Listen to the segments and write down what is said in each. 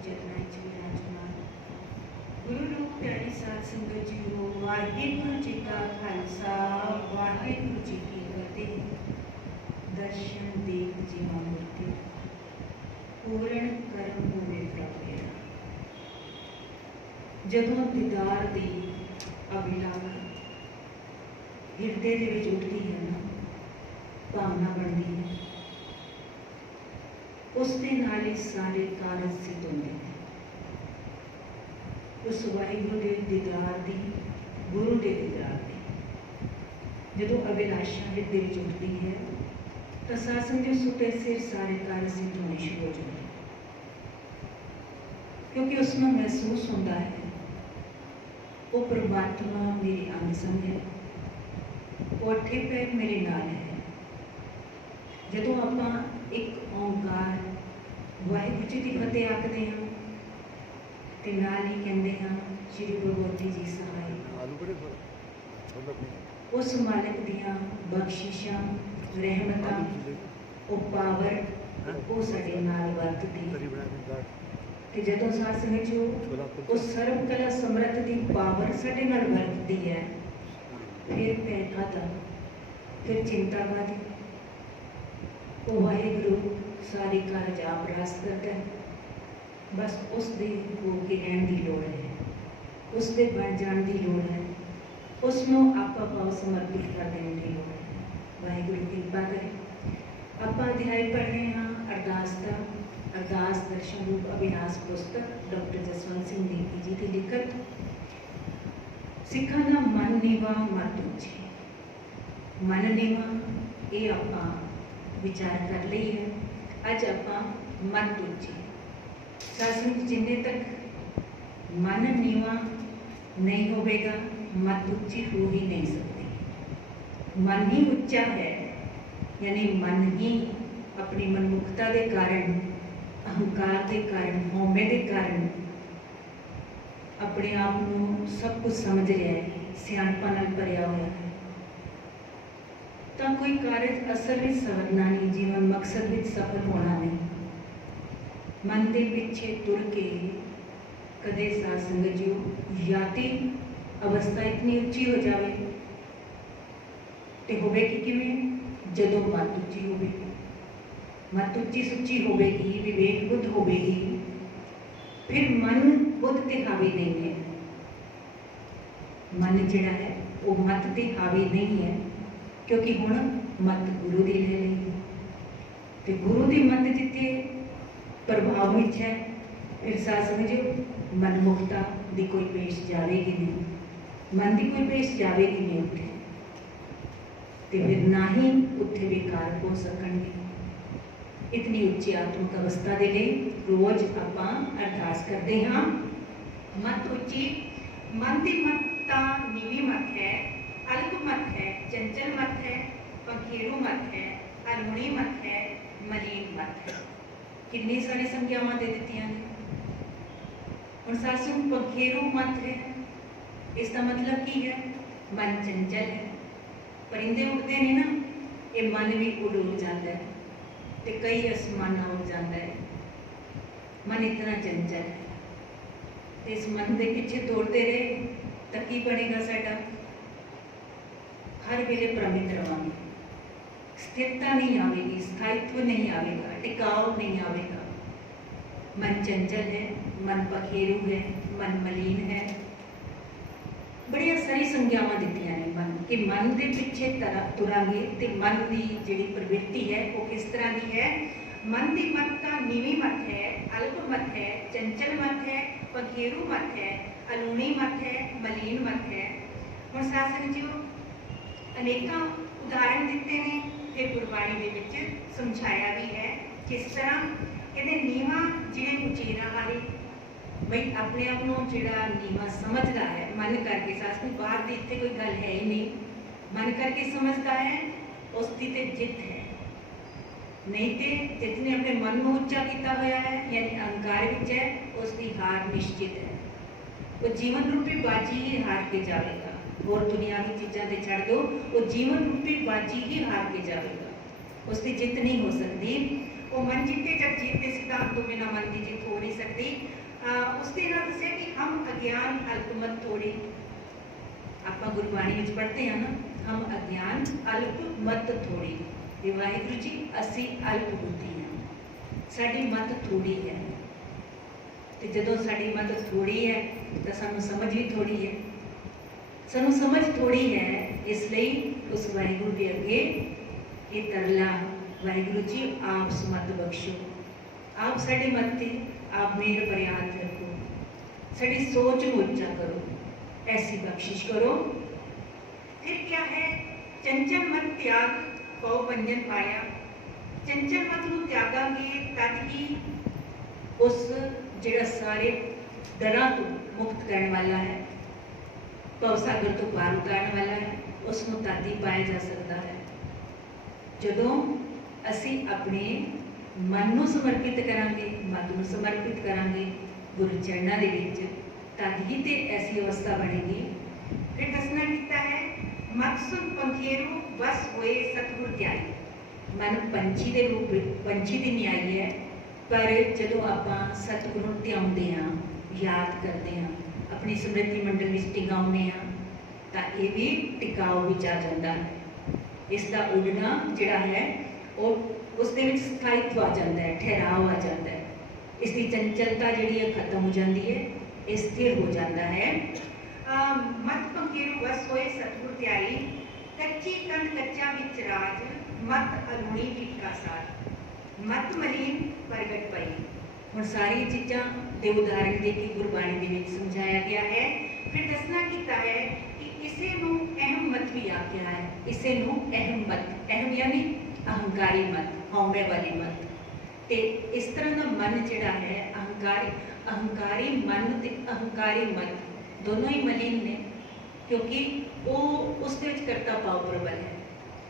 ਚਰਨਾਂ 'ਚ ਵਿਰਾਜਮਾਨ ਗੁਰੂ ਰੂਪ ਪਿਆਰੀ ਸਾਧ ਸੰਗਤ ਜੀਓ ਵਾਹਿਗੁਰੂ ਜੀ ਕਾ ਖਾਲਸਾ ਵਾਹਿਗੁਰੂ ਜੀ ਕੀ ਫਤਿਹ ਦਰਸ਼ਨ ਦੇਖ ਜੀਵਾਂ ਮੂਰਤੀ ਪੂਰਨ ਕਰਮ ਹੋਵੇ ਪ੍ਰਭ ਮੇਰਾ ਜਦੋਂ ਦੀਦਾਰ ਦੀ ਅਭਿਲਾਖ ਹਿਰਦੇ ਦੇ ਵਿੱਚ ਉੱਠਦੀ ਹੈ ਨਾ ਭਾਵਨਾ ਬਣਦੀ ਹੈ ਉਸ ਦੇ ਨਾਲ ਹੀ ਸਾਰੇ ਕਾਰਜ ਸਿੱਧ ਹੁੰਦੇ ਨੇ ਉਸ ਵਾਹਿਗੁਰੂ ਦੇ ਦੀਦਾਰ ਦੀ ਗੁਰੂ ਦੇ ਦੀਦਾਰ ਦੀ ਜਦੋਂ ਅਭਿਲਾਸ਼ਾ ਹਿਰਦੇ ਵਿੱਚ ਉੱਠਦੀ ਹੈ ਤਾਂ ਸਾਸਨ ਦੇ ਸੁਤੇ ਸਿਰ ਸਾਰੇ ਕਾਰਜ ਸਿੱਧ ਹੋਣੇ ਸ਼ੁਰੂ ਹੋ ਜਾਂਦੇ ਨੇ। ਕਿਉਂਕਿ ਉਸ ਨੂੰ ਮਹਿਸੂਸ ਹੁੰਦਾ ਹੈ ਉਹ ਪ੍ਰਮਾਤਮਾ ਮੇਰੇ ਅੰਗ ਸੰਗ ਹੈ ਉਹ ਅੱਠੇ ਪੈਰ ਮੇਰੇ ਨਾਲ ਹੈ ਜਦੋਂ ਆਪਾਂ ਇੱਕ ਓੰਕਾਰ ਵਾਹਿਗੁਰੂ ਜੀ ਦੀ ਫਤਿਹ ਆਖਦੇ ਹਾਂ ਤੇ ਨਾਲ ਹੀ ਕਹਿੰਦੇ ਹਾਂ ਸ਼੍ਰੀ ਗੁਰੂ ਗੋਬਿੰਦ ਜੀ ਪੀ ਉਸ ਮਾਲਕ ਦੀਆਂ ਬਖਸ਼ਿਸ਼ਾਂ ਰਹਿਮਤਾਂ ਉਹ ਪਾਵਰ ਉਹ ਸਾਡੇ ਨਾਲ ਵਰਤਦੀ। ਕੇ ਜਦੋਂ ਸਾਧ ਸੰਗਤ ਜੀ ਉਹ ਸਰਬ ਕਲਾ ਸਮਰੱਥ ਦੀ ਪਾਵਰ ਸਾਡੇ ਨਾਲ ਵਰਤਦੀ ਹੈ ਫਿਰ ਪੈ ਕਾਦਾ ਫਿਰ ਚਿੰਤਾ ਕਾਦੀ ਉਹ ਵਾਹਿਗੁਰੂ ਸਾਰੇ ਕਾਰਜ ਆਪ ਰਾਸ ਕਰਦਾ ਹੈ ਬਸ ਉਸ ਦੇ ਹੋ ਕੇ ਰਹਿਣ ਦੀ ਲੋੜ ਹੈ ਉਸ ਦੇ ਬਣ ਜਾਣ ਦੀ ਲੋੜ ਹੈ ਉਸ ਨੂੰ ਆਪਾ ਪਾਉ ਸਮਰਪਿਤ ਕਰ ਦੇਣ ਦੀ ਲੋੜ ਹੈ ਵਾਹਿਗੁਰੂ ਕਿਰਪਾ ਕਰੇ ਆਪਾਂ ਅਧਿਆਇ ਪੜ੍ਹ ਰਹੇ ਹਾਂ ਅਰਦਾਸ ਦਾ ਅਰਦਾਸ ਦਰਸ਼ਨ ਰੂਪ ਅਭਿਨਾਸ਼ ਪੁਸਤਕ ਡਾਕਟਰ ਜਸਵੰਤ ਸਿੰਘ ਨੇਕੀ ਜੀ ਦੀ ਲਿਖਤ ਸਿੱਖਾਂ ਦਾ ਮਨ ਨੀਵਾ ਮਤ ਉੱਚੀ ਮਨ ਨੀਵਾ ਇਹ ਆਪਾਂ ਵਿਚਾਰ ਕਰ ਲਈ ਹੈ ਅੱਜ ਆਪਾਂ ਮਤ ਉੱਚੀ ਸਾਸਨ ਜਿੰਨੇ ਤੱਕ ਮਨ ਨੀਵਾ ਨਹੀਂ ਹੋਵੇਗਾ ਮਤ ਉੱਚੀ ਹੋ ਹੀ ਨਹੀਂ ਸਕਦੀ ਮਨ ਹੀ ਉੱਚਾ ਹੈ ਯਾਨੀ ਮਨ ਹੀ ਆਪਣੀ ਮਨਮੁਖਤਾ ਦੇ ਕਾਰਨ ਅਹੰਕਾਰ ਦੇ ਕਾਰਨ ਹਉਮੈ ਦੇ ਕਾਰਨ ਆਪਣੇ ਆਪ ਨੂੰ ਸਭ ਕੁਝ ਸਮਝ ਰਿਹਾ ਹੈ ਸਿਆਣਪਾ ਨਾਲ ਭਰਿਆ ਹੋਇਆ ਹੈ ਤਾਂ ਕੋਈ ਕਾਰਜ ਅਸਲ ਵਿੱਚ ਸਵਰਨਾ ਨਹੀਂ ਜੀਵਨ ਮਕਸਦ ਵਿੱਚ ਸਫਲ ਹੋਣਾ ਨਹੀਂ ਮਨ ਦੇ ਪਿੱਛੇ ਤੁਰ ਕੇ ਕਦੇ ਸਾਧ ਸੰਗਤ ਜੀ ਯਾਤੀ ਅਵਸਥਾ ਇਤਨੀ ਉੱਚੀ ਹੋ ਜਾਵੇ ਤੇ ਹੋਵੇਗੀ ਕਿਵੇਂ ਜਦੋਂ ਮਤ ਉੱਚੀ ਹੋਵੇਗੀ ਮਤ ਉੱਚੀ ਸੁੱਚੀ ਹੋਵੇਗੀ ਵਿਵੇਕ ਬੁੱਧ ਹੋਵੇਗੀ ਫਿਰ ਮਨ ਬੁੱਧ ਤੇ ਹਾਵੀ ਨਹੀਂ ਹੈ ਮਨ ਜਿਹੜਾ ਹੈ ਉਹ ਮਤ ਤੇ ਹਾਵੀ ਨਹੀਂ ਹੈ ਕਿਉਂਕਿ ਹੁਣ ਮਤ ਗੁਰੂ ਦੀ ਲੈ ਲਈ ਤੇ ਗੁਰੂ ਦੀ ਮਤ ਜਿੱਥੇ ਪ੍ਰਭਾਵ ਵਿੱਚ ਹੈ ਫਿਰ ਸਾਧ ਸਮਝੋ ਮਨਮੁਖਤਾ ਦੀ ਕੋਈ ਪੇਸ਼ ਜਾਵੇਗੀ ਨਹੀਂ ਮਨ ਦੀ ਕੋਈ ਪੇਸ਼ ਜਾਵੇਗੀ ਨਹੀਂ ਉੱਥੇ ਤੇ ਫਿਰ ਨਾ ਹੀ ਉੱਥੇ ਵਿਕਾਰ ਹੋ ਸਕਣਗੇ ਇਤਨੀ ਉੱਚੀ ਆਤਮਿਕ ਅਵਸਥਾ ਦੇ ਲਈ ਰੋਜ਼ ਆਪਾਂ ਅਰਦਾਸ ਕਰਦੇ ਹਾਂ ਮਤ ਉੱਚੀ ਮਨ ਦੀ ਮਤ ਤਾਂ ਨੀਵੀਂ ਮਤ ਹੈ ਅਲਪ ਮਤ ਹੈ ਚੰਚਲ घेरू मत है हलमुणी मत है, मलिन मत है। किन्नी सारी संज्ञावान दे दी हम सासू पखेरू मत है। इसका मतलब की है? मन चंचल है। परिंदे उड़ते ने ना, ये मन भी उड़ उड़ जाता है। तो कई असमान उड़ जाता है। मन इतना चंचल है। तो इस मन के पिछे दौड़ते रहे तो की बनेगा साडा? हर वेले भ्रमित रवानी ਵੇਲੇ ਭ੍ਰਮਿਤ ਰਵਾਂਗੇ ਸਥਿਰਤਾ ਨਹੀਂ ਆਵੇਗੀ ਸਥਾਇਤਵ ਨਹੀਂ ਆਵੇਗਾ ਟਿਕਾਉ ਨਹੀਂ ਆਵੇਗਾ ਮਨ ਚੰਚਲ ਹੈ ਮਨ ਪਖੇਰੂ ਹੈ ਮਨ ਮਲੀਨ ਹੈ ਬੜੀਆਂ ਸਾਰੀ ਸੰਗਿਆਵਾਂ ਦਿੱਤੀਆਂ ਨੇ ਮਨ ਕਿ ਮਨ ਦੇ ਪਿੱਛੇ ਤਰਾ ਤੁਰਾਂਗੇ ਤੇ ਮਨ ਦੀ ਜਿਹੜੀ ਪ੍ਰਵਿਰਤੀ ਹੈ ਉਹ ਕਿਸ ਤਰ੍ਹਾਂ ਦੀ ਹੈ ਮਨ ਦੀ ਮਤ ਤਾਂ ਨੀਵੀਂ ਮਤ ਹੈ ਅਲਪ ਮਤ ਹੈ ਚੰਚਲ ਮਤ ਹੈ ਪਖੇਰੂ ਮਤ ਹੈ ਅਲੂਣੀ ਮਤ ਹੈ ਮਲੀਨ ਮਤ ਹੈ ਹੁਣ ਸਾਸਨ ਜੀ ਅਨੇਕਾਂ ਉਦਾਹਰਣ ਦਿੱਤੇ ਨੇ ਤੇ ਗੁਰਬਾਣੀ ਦੇ ਵਿੱਚ ਸਮਝਾਇਆ ਵੀ ਹੈ ਕਿਸ ਤਰ੍ਹਾਂ ਇਹਦੇ ਨੀਵਾ ਜਿਹੜੇ ਉਚੇਰਾ ਵਾਲੇ ਬਈ ਆਪਣੇ ਆਪ ਨੂੰ ਜਿਹੜਾ ਨੀਵਾ ਸਮਝਦਾ ਹੈ ਮਨ ਕਰਕੇ ਸਾਸ ਨੂੰ ਬਾਹਰ ਦੀ ਇੱਥੇ ਕੋਈ ਗੱਲ ਹੈ ਹੀ ਨਹੀਂ ਮਨ ਕਰਕੇ ਸਮਝਦਾ ਹੈ ਉਸ ਦੀ ਤੇ ਜਿੱਤ ਹੈ ਨਹੀਂ ਤੇ ਜਿਸਨੇ ਆਪਣੇ ਮਨ ਨੂੰ ਉੱਚਾ ਕੀਤਾ ਹੋਇਆ ਹੈ ਯਾਨੀ ਅਹੰਕਾਰ ਵਿੱਚ ਹੈ ਉਸ ਦੀ ਹਾਰ ਨਿਸ਼ਚਿਤ ਹੈ ਉਹ ਜੀਵਨ ਰੂਪੀ ਬਾਜੀ ਹੀ ਹਾਰ ਕੇ ਜਾਵੇਗਾ ਹੋਰ ਦੁਨਿਆਵੀ ਚੀਜ਼ਾਂ ਤੇ ਛੱਡ ਦਿਓ ਉਹ ਜੀਵਨ ਰੂਪੀ ਬਾਜੀ ਹੀ ਹਾਰ ਕੇ ਜਾਵੇਗਾ ਉਸ ਦੀ ਜਿੱਤ ਨਹੀਂ ਹੋ ਸਕਦੀ ਉਹ ਮਨ ਜਿੱਤੇ ਜਗ ਜੀਤ ਦੇ ਸਿਧਾਂਤ ਤੋਂ ਬਿਨਾਂ ਮਨ ਦੀ ਜਿੱਤ ਹੋ ਨਹੀਂ ਸਕਦੀ ਅਹ ਉਸ ਦੇ ਨਾਲ ਦੱਸਿਆ ਕਿ ਹਮ ਅਗਿਆਨ ਅਲਪਮਤ ਥੋੜੀ ਆਪਾਂ ਗੁਰਬਾਣੀ ਵਿੱਚ ਪੜ੍ਹਦੇ ਹਾਂ ਨਾ ਹਮ ਅਗਿਆਨ ਅਲਪ ਮਤ ਥੋੜੀ ਵੀ ਵਾਹਿਗੁਰੂ ਜੀ ਅਸੀਂ ਅਲਪ ਬੁੱਧੀ ਹਾਂ ਸਾਡੀ ਮਤ ਥੋੜੀ ਹੈ ਤੇ ਜਦੋਂ ਸਾਡੀ ਮਤ ਥੋੜੀ ਹੈ ਤਾਂ ਸਾਨੂੰ ਸਮਝ ਵੀ ਥੋੜੀ ਹੈ ਸਾਨੂੰ ਸਮਝ ਥੋੜੀ ਹੈ ਇਸ ਲਈ ਉਸ ਵਾਹਿਗੁਰੂ ਦੇ ਅੱਗੇ ਇਹ ਤਰਲਾ ਵਾਹਿਗੁਰੂ ਜੀ ਆਪ ਸਮਤ ਬਖਸ਼ੋ ਆਪ ਸਾਡੇ ਮਤ ਤੇ ਆਪ ਮੇਰ ਬਰਿਆਤ ਰੱਖੋ ਸਾਡੀ ਸੋਚ ਨੂੰ ਉੱਚਾ ਕਰੋ ऐसी बख्शिश करो फिर क्या है चंचल मत त्याग पौ बंजन पाया ਚੰਚਲ ਮਤ ਨੂੰ ਤਿਆਗਾਂਗੇ ਤਦ ਹੀ ਉਸ ਜਿਹੜਾ ਸਾਰੇ ਡਰਾਂ ਤੋਂ ਮੁਕਤ ਕਰਨ ਵਾਲਾ ਹੈ ਭਵ ਸਾਗਰ ਤੋਂ ਪਾਰ ਉਤਾਰਨ ਵਾਲਾ ਹੈ, ਉਸ ਨੂੰ ਤਦ ਹੀ ਪਾਇਆ ਜਾ ਸਕਦਾ ਹੈ। ਜਦੋਂ ਅਸੀਂ ਆਪਣੇ ਮਨ ਨੂੰ ਸਮਰਪਿਤ ਕਰਾਂਗੇ, ਮਨ ਨੂੰ ਸਮਰਪਿਤ ਕਰਾਂਗੇ ਗੁਰੂ ਚਰਨਾਂ ਦੇ ਵਿੱਚ, ਤਦ ਹੀ ਤੇ ਐਸੀ ਅਵਸਥਾ ਬਣੇਗੀ। ਫਿਰ ਦੱਸਣਾ ਕੀਤਾ ਹੈ, ਮਤ ਸੁਨ ਪੰਖੀਰੂ ਵਸ ਹੋਏ ਸਤਿਗੁਰ ਧਿਆਈ। ਮਨ ਪੰਛੀ ਦੇ ਰੂਪ ਵਿੱਚ, ਪੰਛੀ ਦੀ ਨਿਆਈ ਹੈ, ਪਰ ਜਦੋਂ ਆਪਾਂ ਸਤਿਗੁਰੂ ਨੂੰ ਧਿਆਉਂਦੇ ਹਾਂ, ਯਾਦ ਕਰਦੇ ਹਾਂ ਆਪਣੀ ਸਮ੍ਰਿਤੀ ਮੰਡਲ ਵਿੱਚ ਟਿਕਾਉਂਦੇ ਹਾਂ, ਤਾਂ ਇਹ ਵੀ ਟਿਕਾਓ ਵਿੱਚ ਆ ਜਾਂਦਾ ਹੈ। ਇਸ ਦਾ ਉਡਣਾ ਜਿਹੜਾ ਹੈ, ਉਹ ਉਸ ਦੇ ਵਿੱਚ ਸਥਾਇਤਵ ਆ ਜਾਂਦਾ ਹੈ ਠਹਿਰਾਵ ਆ ਜਾਂਦਾ ਹੈ। ਇਸ ਦੀ ਚੰਚਲਤਾ ਜਿਹੜੀ ਹੈ, ਖਤਮ ਹੋ ਜਾਂਦੀ ਹੈ, ਇਹ ਸਥਿਰ ਹੋ ਜਾਂਦਾ ਹੈ। ਮਤ ਪੰਕੀਰੂ ਵਸ ਹੋਏ ਸਤਿਗੁਰ ਧਿਆਈ, ਕੱਚੀ ਕੰਧ ਕੱਚਾ ਵਿੱਚ ਰਾਜ, ਮਤ ਅਲੂਣੀ ਵੀ ਸਾਰ। ਮਤ ਮਲੀਨ ਪ੍ਰਗਟ ਪਈ। ਹੁਣ ਸਾਰੀ ਚੀਜ਼ਾਂ ਦੇ ਉਦਾਹਰਣ ਦੇ ਕੇ ਗੁਰਬਾਣੀ ਦੇ ਵਿੱਚ ਸਮਝਾਇਆ ਗਿਆ ਹੈ ਫਿਰ ਦੱਸਣਾ ਕੀਤਾ ਹੈ ਕਿ ਇਸੇ ਨੂੰ ਅਹਮ ਮਤ ਵੀ ਆਖਿਆ ਹੈ ਇਸੇ ਨੂੰ ਅਹਮ ਮਤ ਅਹਮ ਯਾਨੀ ਅਹੰਕਾਰੀ ਮਤ ਹਉਮੈ ਵਾਲੀ ਮਤ ਤੇ ਇਸ ਤਰ੍ਹਾਂ ਦਾ ਮਨ ਜਿਹੜਾ ਹੈ ਅਹੰਕਾਰੀ ਅਹੰਕਾਰੀ ਮਨ ਤੇ ਅਹੰਕਾਰੀ ਮਤ ਦੋਨੋਂ ਹੀ ਮਲੀਨ ਨੇ ਕਿਉਂਕਿ ਉਹ ਉਸ ਦੇ ਵਿੱਚ ਕਰਤਾ ਭਾਵ ਪ੍ਰਬਲ ਹੈ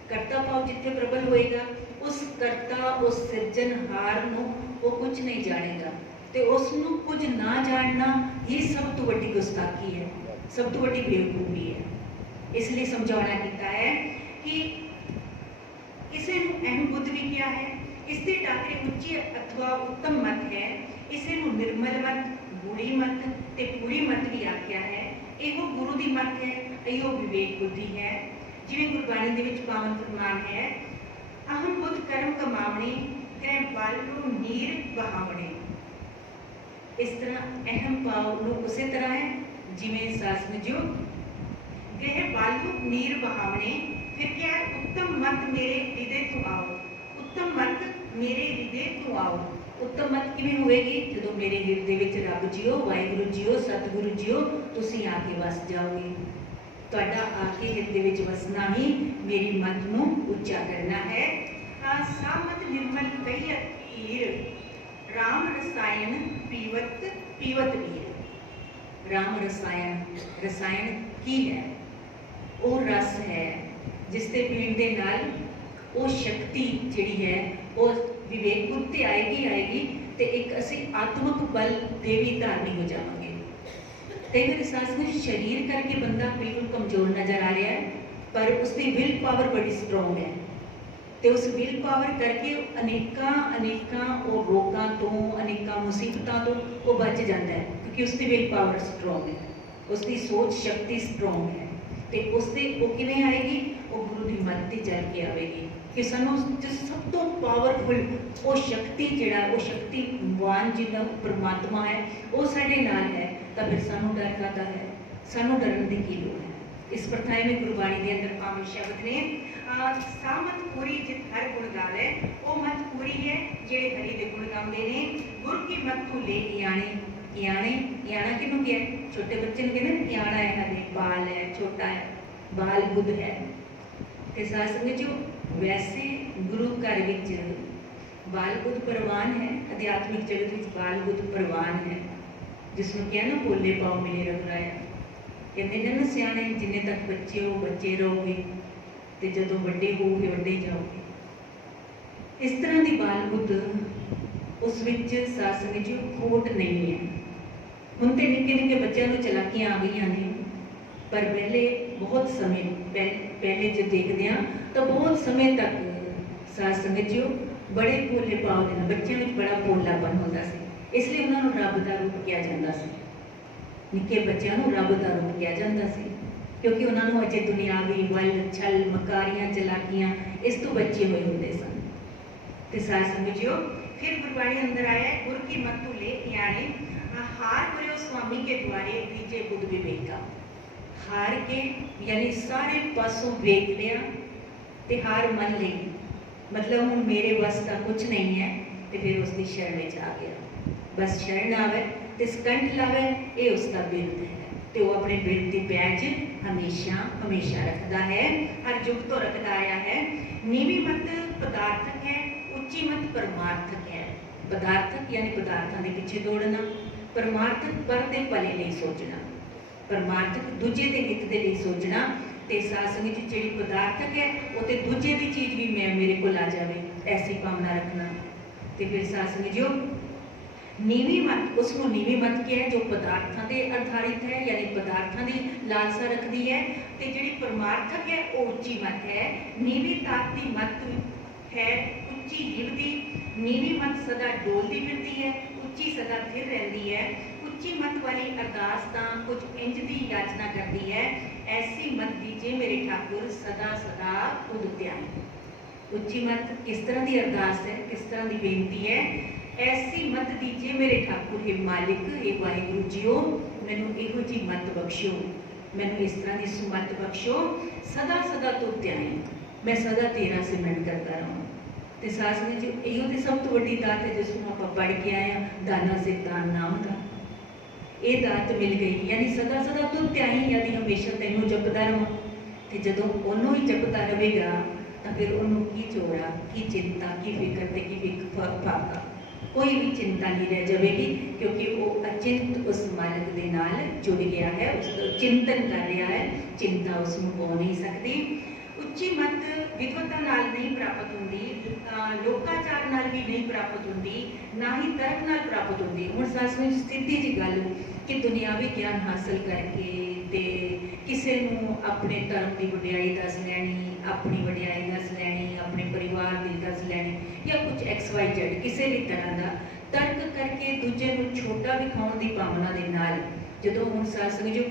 ਕਰਤਾ ਭਾਵ ਜਿੱਥੇ ਪ੍ਰਬਲ ਹੋਏਗਾ ਉਸ ਕਰਤਾ ਉਸ ਸਿਰਜਣਹਾਰ ਨੂੰ ਉਹ ਕੁਝ ਨਹੀਂ ਜਾਣੇਗਾ ਤੇ ਉਸ ਨੂੰ ਕੁਝ ਨਾ ਜਾਣਨਾ ਹੀ ਸਭ ਤੋਂ ਵੱਡੀ ਗੁਸਤਾਖੀ ਹੈ ਸਭ ਤੋਂ ਵੱਡੀ ਬੇਵਕੂਫੀ ਹੈ ਇਸ ਲਈ ਸਮਝਾਉਣਾ ਕੀਤਾ ਹੈ ਕਿ ਇਸੇ ਨੂੰ ਅਹਿਮ ਬੁੱਧ ਵੀ ਕਿਹਾ ਹੈ ਇਸ ਦੇ ਟਾਕਰੇ ਉੱਚੀ ਅਥਵਾ ਉੱਤਮ ਮਤ ਹੈ ਇਸੇ ਨੂੰ ਨਿਰਮਲ ਮਤ ਬੁਰੀ ਮਤ ਤੇ ਪੂਰੀ ਮਤ ਵੀ ਆਖਿਆ ਹੈ ਇਹੋ ਗੁਰੂ ਦੀ ਮਤ ਹੈ ਇਹੋ ਵਿਵੇਕ ਬੁੱਧੀ ਹੈ ਜਿਵੇਂ ਗੁਰਬਾਣੀ ਦੇ ਵਿੱਚ ਪਾਵਨ ਫਰਮਾਨ ਹੈ ਅਹਮ ਬੁੱਧ ਕਰਮ ਕਮਾਵਣੀ ਕੈ ਬਲ ਨੂੰ ਨੀਰ ਬਹਾਵਣੇ ਇਸ ਤਰ੍ਹਾਂ ਅਹਮ ਭਾਵ ਨੂੰ ਉਸੇ ਤਰ੍ਹਾਂ ਹੈ ਜਿਵੇਂ ਸਾਸਨ ਜੋ ਗ੍ਰਹਿ ਬਾਲੂ ਨੀਰ ਬਹਾਵਣੇ ਫਿਰ ਕਿਆ ਹੈ ਉੱਤਮ ਮਤ ਮੇਰੇ ਹਿਰਦੇ ਤੋਂ ਆਓ ਉੱਤਮ ਮਤ ਮੇਰੇ ਹਿਰਦੇ ਤੋਂ ਆਓ ਉੱਤਮ ਮਤ ਕਿਵੇਂ ਹੋਵੇਗੀ ਜਦੋਂ ਮੇਰੇ ਹਿਰਦੇ ਵਿੱਚ ਰੱਬ ਜੀਓ ਵਾਹਿਗੁਰੂ ਜੀਓ ਸਤਿਗੁਰੂ ਜੀਓ ਤੁਸੀਂ ਆ ਕੇ ਵਸ ਜਾਓਗੇ ਤੁਹਾਡਾ ਆ ਕੇ ਹਿਰਦੇ ਵਿੱਚ ਵਸਣਾ ਹੀ ਮੇਰੀ ਮਤ ਨੂੰ ਉੱਚਾ ਕਰਨਾ ਹੈ ਆਹ ਸਾਮਤ ਨਿਰਮਲ ਕਈ ਹੀਰ ਰਾਮ ਰਸਾਇਣ ਪੀਵਤ ਪੀਵਤ ਵੀਰ ਰਾਮ ਰਸਾਇਣ ਰਸਾਇਣ ਕੀ ਹੈ ਉਹ ਰਸ ਹੈ ਜਿਸ ਦੇ ਪੀਣ ਦੇ ਨਾਲ ਉਹ ਸ਼ਕਤੀ ਜਿਹੜੀ ਹੈ ਉਹ ਵਿਵੇਕ ਬੁੱਧ ਤੇ ਆਏਗੀ ਆਏਗੀ ਤੇ ਇੱਕ ਅਸੀਂ ਆਤਮਿਕ ਬਲ ਦੇ ਵੀ ਧਾਰਨੀ ਹੋ ਜਾਵਾਂਗੇ ਕਈ ਵਾਰ ਸਾਸ ਨੂੰ ਸਰੀਰ ਕਰਕੇ ਬੰਦਾ ਬਿਲਕੁਲ ਕਮਜ਼ੋਰ ਨਜ਼ਰ ਆ ਰਿਹਾ ਹੈ ਪਰ ਉਸ ਦੀ ਵਿਲ ਪਾਵਰ ਬੜੀ ਸਟਰੋਂਗ ਹੈ ਤੇ ਉਸ ਵਿਲ ਪਾਵਰ ਕਰਕੇ ਅਨੇਕਾਂ ਅਨੇਕਾਂ ਉਹ ਰੋਗਾਂ ਤੋਂ, ਅਨੇਕਾਂ ਮੁਸੀਬਤਾਂ ਤੋਂ ਉਹ ਬਚ ਜਾਂਦਾ ਹੈ, ਕਿਉਂਕਿ ਉਸ ਦੀ ਵਿਲ ਪਾਵਰ ਸਟਰੋਂਗ ਹੈ ਉਸ ਦੀ ਸੋਚ ਸ਼ਕਤੀ ਸਟਰੋਂਗ ਹੈ ਤੇ ਉਸ 'ਤੇ ਉਹ ਕਿਵੇਂ ਆਏਗੀ? ਉਹ ਗੁਰੂ ਦੀ ਮਦਦ ਤੇ ਚੱਲ ਕੇ ਆਵੇਗੀ ਕਿ ਸਾਨੂੰ ਜੋ ਸਭ ਤੋਂ ਪਾਵਰਫੁਲ ਉਹ ਸ਼ਕਤੀ ਜਿਹੜਾ ਉਹ ਸ਼ਕਤੀਵਾਨ ਜਿਹੜਾ ਪਰਮਾਤਮਾ ਹੈ, ਉਹ ਸਾਡੇ ਨਾਲ ਹੈ, ਤਾਂ ਫਿਰ ਸਾਨੂੰ ਡਰ ਕਾਹਦਾ ਹੈ? ਸਾਨੂੰ ਡਰਨ ਦੀ ਕੀ ਲੋੜ ਹੈ? ਇਸ ਪ੍ਰਥਾਏ ਵਿੱਚ ਗੁਰਬਾਣੀ ਦੇ ਅੰਦਰ ਪਾਵਨ ਸ਼ਬਦ ਨੇ ਅਹ ਸਾਮਤ ਪੂਰੀ ਜਿਤ ਹਰ ਗੁਣ ਗਾਵੇ ਉਹ ਮਤ ਪੂਰੀ ਹੈ ਜਿਹੜੇ ਹਰੀ ਦੇ ਗੁਣ ਗਾਉਂਦੇ ਨੇ ਗੁਰ ਕੀ ਮਤ ਤੋਂ ਲੈ ਇਆਣੇ ਇਆਣੇ ਇਆਣਾ ਕਿਹਨੂੰ ਕਿਹਾ ਛੋਟੇ ਬੱਚੇ ਨੂੰ ਕਹਿੰਦੇ ਨੇ ਇਆਣਾ ਹੈ ਹਲੇ ਬਾਲ ਹੈ ਛੋਟਾ ਹੈ ਬਾਲ ਬੁੱਧ ਹੈ ਤੇ ਸਾਧ ਸੰਗਤ ਜੋ ਵੈਸੇ ਗੁਰੂ ਘਰ ਵਿੱਚ ਬਾਲ ਬੁੱਧ ਪ੍ਰਵਾਨ ਹੈ ਅਧਿਆਤਮਿਕ ਜਗਤ ਵਿੱਚ ਬਾਲ ਬੁੱਧ ਪ੍ਰਵਾਨ ਹੈ ਜਿਸ ਨੂੰ ਕਿਹਾ ਨਾ ਭੋਲੇ ਪਾਉ ਮੇਰੇ ਰਘੁਰਾਇਆ ਕਹਿੰਦੇ ਨੇ ਨਾ ਸਿਆਣੇ, ਜਿੰਨੇ ਤੱਕ ਬੱਚੇ ਹੋ, ਬੱਚੇ ਰਹੋਗੇ ਤੇ ਜਦੋਂ ਵੱਡੇ ਹੋਵੋਗੇ ਵੱਡੇ ਜਾਓਗੇ। ਇਸ ਤਰ੍ਹਾਂ ਦੀ ਬਾਲ ਬੁੱਧ ਉਸ ਵਿੱਚ ਸਾਧ ਸੰਗਤ ਜੀ ਖੋਟ ਨਹੀਂ ਹੈ। ਹੁਣ ਤੇ ਨਿੱਕੇ ਨਿੱਕੇ ਬੱਚਿਆਂ ਨੂੰ ਚਲਾਕੀਆਂ ਆ ਗਈਆਂ ਨੇ, ਪਰ ਪਹਿਲੇ ਬਹੁਤ ਸਮੇਂ, ਪਹਿ- ਪਹਿਲੇ ਜੇ ਦੇਖਦੇ ਹਾਂ, ਤਾਂ ਬਹੁਤ ਸਮੇਂ ਤੱਕ ਸਾਧ ਸੰਗਤ ਜੀ ਬੜੇ ਭੋਲੇ ਭਾਵ ਦੇ ਬੱਚਿਆਂ ਵਿੱਚ ਬੜਾ ਭੋਲਾਪਨ ਹੁੰਦਾ ਸੀ। ਇਸ ਲਈ ਉਹਨਾਂ ਨੂੰ ਰੱਬ ਦਾ ਰੂਪ ਕਿਹਾ ਜਾਂਦਾ ਸੀ। ਨਿੱਕੇ ਬੱਚਿਆਂ ਨੂੰ ਰੱਬ ਦਾ ਰੂਪ ਕਿਹਾ ਜਾਂਦਾ ਸੀ ਕਿਉਂਕਿ ਉਹਨਾਂ ਨੂੰ ਅਜੇ ਦੁਨਿਆਵੀ ਵੱਲ ਛਲ ਮਕਾਰੀਆਂ ਚਲਾਕੀਆਂ ਇਸ ਤੋਂ ਬਚੇ ਹੋਏ ਹੁੰਦੇ ਸਨ ਤੇ ਸਾਧ ਸਮਝਿਓ फिर गुरबाणी अंदर आया है, गुर की मत तू ले यानी हार करो स्वामी के द्वारे दीजे बुद्ध विवेका ਹਾਰ ਕੇ ਯਾਨੀ ਸਾਰੇ ਪਾਸੋਂ ਵੇਖ ਲਿਆ ਤੇ ਹਾਰ ਮੰਨ ਲਈ ਮਤਲਬ ਹੁਣ ਮੇਰੇ ਵੱਸ ਦਾ ਕੁਝ ਨਹੀਂ ਹੈ ਤੇ ਫਿਰ ਉਸ ਦੀ ਸ਼ਰਨ ਵਿੱਚ ਆ ਗਿਆ ਬਸ ਸ਼ਰਨ ਆਵੇ तो सिकंड लवर यह उसका बिरध है। तो वह अपने बिरध की बैज हमेशा हमेशा रखता है, हर युग तो रखता आया है। नीवी मत पदार्थक है, उच्ची मत परमार्थक है। पदार्थक यानी पदार्थों के पिछे दौड़ना, परमार्थक पर भले नहीं सोचना। परमार्थक दूजे के हित के लिए सोचना तो सत्संग जी पदार्थक है वह तो दूजे की चीज़ भी मैं मेरे को आ जाए ऐसी भावना रखना। तो फिर सत्संग जी ਨੀਵੀਂ ਮਤ ਉਸ ਨੂੰ ਨੀਵੀਂ ਮਤ ਕੀ ਜੋ ਪਦਾਰਥਾਂ ਤੇ ਆਧਾਰਿਤ ਹੈ, ਯਾਨੀ ਪਦਾਰਥਾਂ ਦੀ ਲਾਲਸਾ ਰੱਖਦੀ ਹੈ, ਤੇ ਜਿਹੜੀ ਪਰਮਾਰਥਕ ਹੈ, ਉਹ ਉੱਚੀ ਮਤ ਹੈ। ਨੀਵੀਂ ਤਾਕ ਦੀ ਮਤ ਹੈ, ਉੱਚੀ ਜੀਵ ਦੀ ਨੀਵੀਂ ਮਤ ਸਦਾ ਡੋਲਦੀ ਫਿਰਦੀ ਹੈ, ਉੱਚੀ ਸਦਾ ਸਥਿਰ ਰਹਿੰਦੀ ਹੈ। ਉੱਚੀ ਮਤ ਵਾਲੀ ਅਰਦਾਸ ਤਾਂ ਕੁਝ ਇੰਜ ਦੀ ਯਾਚਨਾ ਕਰਦੀ ਹੈ, ਐਸੀ ਮਤ ਦੀਜੇ ਮੇਰੇ ਠਾਕੁਰ ਸਦਾ ਸਦਾ ਤੁਧ ਉੱਚੀ ਮਤ ਕਿਸ ਤਰ੍ਹਾਂ ਦੀ ਅਰਦਾਸ ਹੈ, ਕਿਸ ਤਰ੍ਹਾਂ ਦੀ ਬੇਨਤੀ ਹੈ ਐਸੀ ਮਤ ਦੀਜੇ ਮੇਰੇ ਠਾਕੁਰ ਹੈ ਮਾਲਿਕ, ਹੈ ਵਾਹਿਗੁਰੂ ਜੀਓ, ਮੈਨੂੰ ਇਹੋ ਜੀ ਮਤ ਬਖਸ਼ਿਓ। ਮੈਨੂੰ ਇਸ ਤਰ੍ਹਾਂ ਦੀ ਸੁਮਤ ਬਖਸ਼ੋ ਸਦਾ ਸਦਾ ਤੂੰ ਧਿਆਨ ਮੈਂ ਸਦਾ ਤੇਰਾ ਸਿਮਰਨ ਕਰਦਾ ਰਹਾਂ। ਤੇ ਸਾਸ ਨੇ ਜੀ ਇਹੋ ਤੇ ਸਭ ਤੋਂ ਵੱਡੀ ਦਾਤ ਹੈ ਜਿਸ ਨੂੰ ਆਪਾਂ ਪੜ੍ਹ ਕੇ ਆਏ ਹਾਂ, ਦਾਨਾ ਸੇ ਦਾਨ ਨਾਮ ਦਾ। ਇਹ ਦਾਤ ਮਿਲ ਗਈ, ਯਾਨੀ ਸਦਾ ਸਦਾ ਤੂੰ ਧਿਆਈ ਯਾਨੀ ਹਮੇਸ਼ਾ ਤੈਨੂੰ ਜਪਦਾ ਰਹਾਂ। ਤੇ ਜਦੋਂ ਉਹਨੂੰ ਹੀ ਜਪਦਾ ਰਹੇਗਾ, ਤਾਂ ਫਿਰ ਉਹਨੂੰ ਕੀ ਚੋੜਾ ਕੀ ਚਿੰਤਾ, ਕੀ ਫਿਕਰ ਤੇ ਕੀ ਫਿਕ ਫਾਕਾ? ਕੋਈ ਵੀ ਚਿੰਤਾ ਨਹੀਂ ਰਹਿ ਜਾਵੇਗੀ, ਕਿਉਂਕਿ ਉਹ ਅਚਿੰਤ ਉਸ ਮਾਲਕ ਦੇ ਨਾਲ ਜੁੜ ਗਿਆ ਹੈ, ਉਸ ਦਾ ਚਿੰਤਨ ਕਰ ਰਿਹਾ ਹੈ, ਚਿੰਤਾ ਉਸ ਨੂੰ ਹੋ ਨਹੀਂ ਸਕਦੀ। ਉੱਚੀ ਮਤ ਵਿਦਵਤਾ ਨਾਲ ਨਹੀਂ ਪ੍ਰਾਪਤ ਹੁੰਦੀ, ਅਹ ਲੋਕਾਚਾਰ ਨਾਲ ਵੀ ਨਹੀਂ ਪ੍ਰਾਪਤ ਹੁੰਦੀ, ਨਾ ਹੀ ਤਰਕ ਨਾਲ ਪ੍ਰਾਪਤ ਹੁੰਦੀ। ਹੁਣ ਸੱਸ ਵਿੱਚ ਸਿੱਧੀ ਜੀ ਗੱਲ ਕਿ ਦੁਨਿਆਵੀ ਗਿਆਨ ਹਾਸਲ ਕਰਕੇ ਤੇ ਕਿਸੇ ਨੂੰ ਆਪਣੇ ਧਰਮ ਦੀ ਵਡਿਆਈ ਦੱਸ ਲੈਣੀ ਆਪਣੀ ਵਡਿਆਈ ਦੱਸ ਲੈਣੀ, ਆਪਣੇ ਪਰਿਵਾਰ ਦੀ ਦੱਸ ਲੈਣੀ ਜਾਂ ਕੁਝ ਐਕਸ ਵਾਈ ਜ਼ੈਡ ਕਿਸੇ ਵੀ ਤਰ੍ਹਾਂ ਦਾ ਤਰਕ ਕਰਕੇ ਦੂਜੇ ਨੂੰ ਛੋਟਾ ਵਿਖਾਉਣ ਦੀ ਭਾਵਨਾ ਦੇ ਨਾਲ ਜਦੋਂ ਹੁਣ ਸੱਸ ਜੋ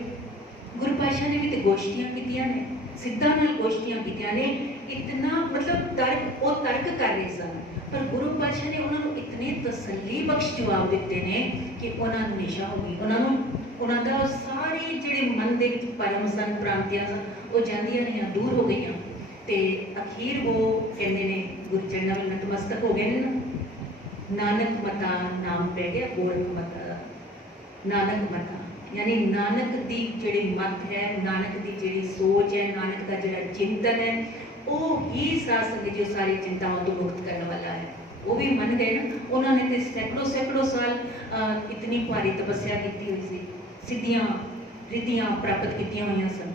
ਗੁਰੂ ਪਾਤਸ਼ਾਹ ਨੇ ਵੀ ਤੇ ਗੋਸ਼ਟੀਆਂ ਕੀਤੀਆਂ ਨੇ, ਸਿੱਧਾ ਨਾਲ ਗੋਸ਼ਟੀਆਂ ਕੀਤੀਆਂ ਨੇ, ਇਤਨਾ ਮਤਲਬ ਤਰਕ, ਉਹ ਤਰਕ ਕਰ ਰਹੇ ਸਨ। ਪਰ ਗੁਰੂ ਪਾਤਸ਼ਾਹ ਨੇ ਉਹਨਾਂ ਨੂੰ ਇਤਨੇ ਤਸੱਲੀ ਬਖਸ਼ ਜਵਾਬ ਦਿੱਤੇ ਨੇ ਕਿ ਉਹਨਾਂ ਨੂੰ ਨਿਸ਼ਾ ਹੋ ਗਈ। ਉਹਨਾਂ ਨੂੰ, ਉਹਨਾਂ ਦਾ ਸਾਰੇ ਜਿਹੜੇ ਮਨ ਦੇ ਵਿੱਚ ਪਰਮ ਸਨ ਪ੍ਰਾਂਤੀਆਂ ਉਹ ਜਾਂਦੀਆਂ ਰਹੀਆਂ, ਦੂਰ ਹੋ ਗਈਆਂ। ਤੇ ਅਖੀਰ ਉਹ ਕਹਿੰਦੇ ਨੇ, ਗੁਰੂ ਚਰਨਾਂ ਵਿੱਚ ਨਤਮਸਤਕ ਹੋ ਗਏ ਨੇ ਨਾ। ਨਾਨਕ ਮਤਾ ਨਾਮ ਪੈ ਗਿਆ, ਗੋਰਖ ਮਤਾ, ਨਾਨਕ ਮਤਾ। ਯਾਨੀ ਨਾਨਕ ਦੀ ਜਿਹੜੀ ਮਤ ਹੈ, ਨਾਨਕ ਦੀ ਜਿਹੜੀ ਸੋਚ ਹੈ, ਨਾਨਕ ਦਾ ਜਿਹੜਾ ਚਿੰਤਨ ਹੈ, ਉਹ ਹੀ ਸਾਸੰਗ ਜੋ ਸਾਰੀ ਚਿੰਤਾਵਾਂ ਤੋਂ ਮੁਕਤ ਕਰਨ ਵਾਲਾ ਹੈ। ਉਹ ਵੀ ਮੰਨ ਗਏ ਨਾ, ਉਹਨਾਂ ਨੇ ਤੇ ਸੈਕੜੋ ਸੈਕੜੋ ਸਾਲ ਇਤਨੀ ਭਾਰੀ ਤਪੱਸਿਆ ਕੀਤੀ ਹੋਈ ਸੀ। ਸਿੱਧੀਆਂ, ਰਿੱਧੀਆਂ ਪ੍ਰਾਪਤ ਕੀਤੀਆਂ ਹੋਈਆਂ ਸਨ।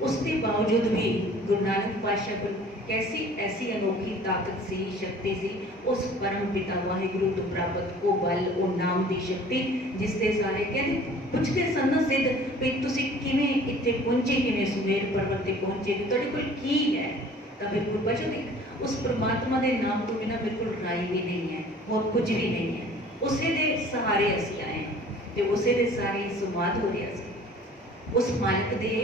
ਉਸ ਦੇ ਬਾਵਜੂਦ ਵੀ ਗੁਰੂ ਨਾਨਕ ਪਾਤਸ਼ਾਹ ਕੋਲ ਕੈਸੀ ਐਸੀ ਅਨੋਖੀ ਤਾਕਤ ਸੀ ਸ਼ਕਤੀ ਸੀ ਉਸ ਪਰਮ ਪਿਤਾ ਵਾਹਿਗੁਰੂ ਤੋਂ ਪ੍ਰਾਪਤ ਉਹ ਬਲ ਉਹ ਨਾਮ ਦੀ ਸ਼ਕਤੀ ਜਿਸ ਦੇ ਸਾਰੇ ਕਹਿੰਦੇ ਪੁੱਛਦੇ ਸਨ ਨਾ ਸਿੱਧ ਵੀ ਤੁਸੀਂ ਕਿਵੇਂ ਇੱਥੇ ਪਹੁੰਚੇ ਕਿਵੇਂ ਸੁਮੇਰ ਪਰਬਤ ਤੇ ਪਹੁੰਚੇ ਵੀ ਤੁਹਾਡੇ ਕੋਲ ਕੀ ਹੈ ਤਾਂ ਫਿਰ ਗੁਰੂ ਬਚਨ ਦੇ ਉਸ ਪ੍ਰਮਾਤਮਾ ਦੇ ਨਾਮ ਤੋਂ ਬਿਨਾਂ ਮੇਰੇ ਕੋਲ ਰਾਈ ਵੀ ਨਹੀਂ ਹੈ ਹੋਰ ਕੁਝ ਵੀ ਨਹੀਂ ਹੈ ਉਸੇ ਦੇ ਸਹਾਰੇ ਅਸੀਂ ਆਏ ਹਾਂ ਤੇ ਉਸੇ ਦੇ ਸਾਰੇ ਸੰਵਾਦ ਹੋ ਰਿਹਾ ਸੀ ਉਸ ਮਾਲਕ ਦੇ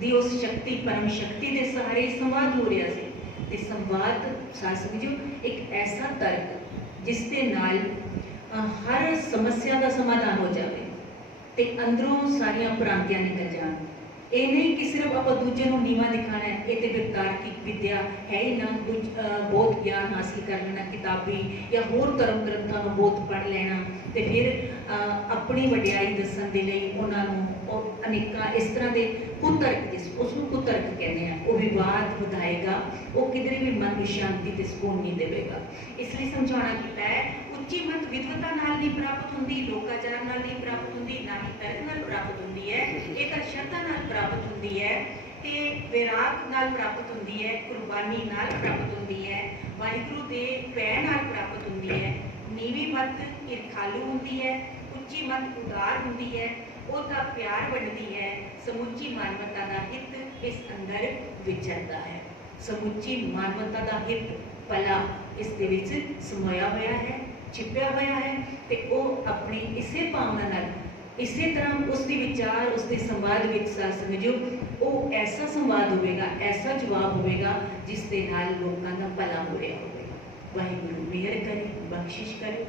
ਦੀ ਉਸ ਸ਼ਕਤੀ, ਪਰਮ ਸ਼ਕਤੀ ਦੇ ਸਹਾਰੇ ਸੰਵਾਦ ਹੋ ਰਿਹਾ ਸੀ। ਤੇ ਸੰਵਾਦ, ਸਾਧ ਸਮਝੋ ਇੱਕ ਐਸਾ ਤਰਕ ਜਿਸ ਦੇ ਨਾਲ ਹਰ ਸਮੱਸਿਆ ਦਾ ਸਮਾਧਾਨ ਹੋ ਜਾਵੇ ਤੇ ਅੰਦਰੋਂ ਸਾਰੀਆਂ ਭ੍ਰਾਂਤੀਆਂ ਨਿਕਲ ਜਾਣ। ਇਹ ਨਹੀਂ ਕਿ ਸਿਰਫ ਆਪਾਂ ਦੂਜੇ ਨੂੰ ਨੀਵਾ ਦਿਖਾਣਾ ਹੈ, ਇਹ ਤੇ ਫਿਰ ਤਾਰਕਿਕ ਵਿਦਿਆ ਹੈ ਹੀ ਨਾ। ਗਿਆਨ ਹਾਸਿਲ ਕਰ ਲੈਣਾ, ਕਿਤਾਬੀ ਜਾਂ ਹੋਰ ਧਰਮ ਗ੍ਰੰਥਾਂ ਨੂੰ ਬਹੁਤ ਪੜ੍ਹ ਲੈਣਾ ਤੇ ਫਿਰ ਆਪਣੀ ਵਡਿਆਈ ਦੱਸਣ ਦੇ ਲਈ ਉਹਨਾਂ ਨੂੰ ਉਹ ਅਨੇਕਾਂ ਇਸ ਤਰ੍ਹਾਂ ਦੇ ਕੁਤਰਕ ਜਿਸ ਉਸ ਨੂੰ ਕੁਤਰਕ ਕਹਿੰਦੇ ਆ, ਉਹ ਵਿਵਾਦ ਵਧਾਏਗਾ, ਉਹ ਕਿਧਰੇ ਵੀ ਮਨ ਨੂੰ ਸ਼ਾਂਤੀ ਤੇ ਸਕੂਨ ਨਹੀਂ ਦੇਵੇਗਾ। ਇਸ ਲਈ ਸਮਝਾਉਣਾ ਕੀਤਾ ਹੈ, ਉੱਚੀ ਮਤ ਵਿਦਵਤਾ ਨਾਲ ਨਹੀਂ ਪ੍ਰਾਪਤ ਹੁੰਦੀ, ਲੋਕਾਚਾਰ ਨਾਲ ਨਹੀਂ ਪ੍ਰਾਪਤ ਹੁੰਦੀ, ਨਾ ਹੀ ਤਰਕ ਨਾਲ ਪ੍ਰਾਪਤ ਹੁੰਦੀ ਹੈ, ਇਹ ਤਾਂ ਸ਼ਰਧਾ ਨਾਲ ਪ੍ਰਾਪਤ ਹੁੰਦੀ ਹੈ। ਤੇ ਵਿਰਾਗ ਨਾਲ ਪ੍ਰਾਪਤ ਹੁੰਦੀ ਹੈ, ਕੁਰਬਾਨੀ ਨਾਲ ਪ੍ਰਾਪਤ ਹੁੰਦੀ ਹੈ, ਵਾਹਿਗੁਰੂ ਦੇ ਪੈ ਨਾਲ ਪ੍ਰਾਪਤ ਹੁੰਦੀ ਹੈ, ਨੀਵੀਂ ਮਤ ਈਰਖਾਲੂ ਹੁੰਦੀ ਹੈ, ਉੱਚੀ ਮਤ ਉਦਾਰ ਹੁੰਦੀ ਹੈ ਉਹਦਾ ਪਿਆਰ ਵੰਡਦੀ ਹੈ, ਸਮੁੱਚੀ ਮਾਨਵਤਾ ਦਾ ਹਿੱਤ ਇਸ ਅੰਦਰ ਵਿਚਰਦਾ ਹੈ। ਸਮੁੱਚੀ ਮਾਨਵਤਾ ਦਾ ਹਿੱਤ ਪਲਾ ਇਸ ਦੇ ਵਿੱਚ ਸਮਾਇਆ ਹੋਇਆ ਹੈ, ਛਿਪਿਆ ਹੋਇਆ ਹੈ ਤੇ ਉਹ ਆਪਣੀ ਇਸੇ ਭਾਵਨਾ ਨਾਲ ਇਸੇ ਤਰ੍ਹਾਂ ਉਸ ਦੀ ਵਿਚਾਰ ਉਸ ਦੇ ਸੰਵਾਦ ਵਿੱਚ ਸਾਥ ਸਮਝੋ ਉਹ ਐਸਾ ਸੰਵਾਦ ਹੋਵੇਗਾ, ਐਸਾ ਜਵਾਬ ਹੋਵੇਗਾ, ਜਿਸ ਦੇ ਨਾਲ ਲੋਕਾਂ ਦਾ ਭਲਾ ਹੋ ਰਿਹਾ ਹੋਵੇਗਾ ਵਾਹਿਗੁਰੂ ਮਿਹਰ ਕਰੇ, ਬਖਸ਼ਿਸ਼ ਕਰੇ।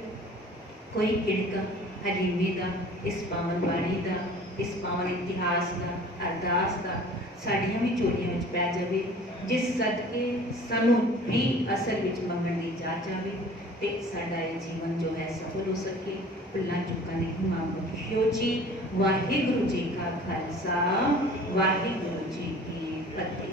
ਕੋਈ ਕਿਣਕਾ ਹਲੀਮੇ ਦਾ, ਇਸ ਪਾਵਨ ਬਾਣੀ ਦਾ, ਇਸ ਪਾਵਨ ਇਤਿਹਾਸ ਦਾ, ਅਰਦਾਸ ਦਾ, ਸਾਡੀਆਂ ਵੀ ਚੋਰੀਆਂ ਵਿੱਚ ਪੈ ਜਾਵੇ, ਜਿਸ ਸਦਕੇ ਸਾਨੂੰ ਵੀ ਅਸਲ ਵਿੱਚ ਮੰਗਣ ਦੀ ਜਾ ਜਾਵੇ, ਤੇ ਸਾਡਾ ਇਹ ਜੀਵਨ ਜੋ ਹੈ ਸਫਲ ਹੋ ਸਕੇ। ਭੁੱਲਾਂ ਚੁੱਕਾਂ ਦੀ ਮਾਂ ਬਖਸ਼ਿਓ ਜੀ ਵਾਹਿਗੁਰੂ ਜੀ ਕਾ ਖਾਲਸਾ ਵਾਹਿਗੁਰੂ ਜੀ ਕੀ ਫਤਿਹ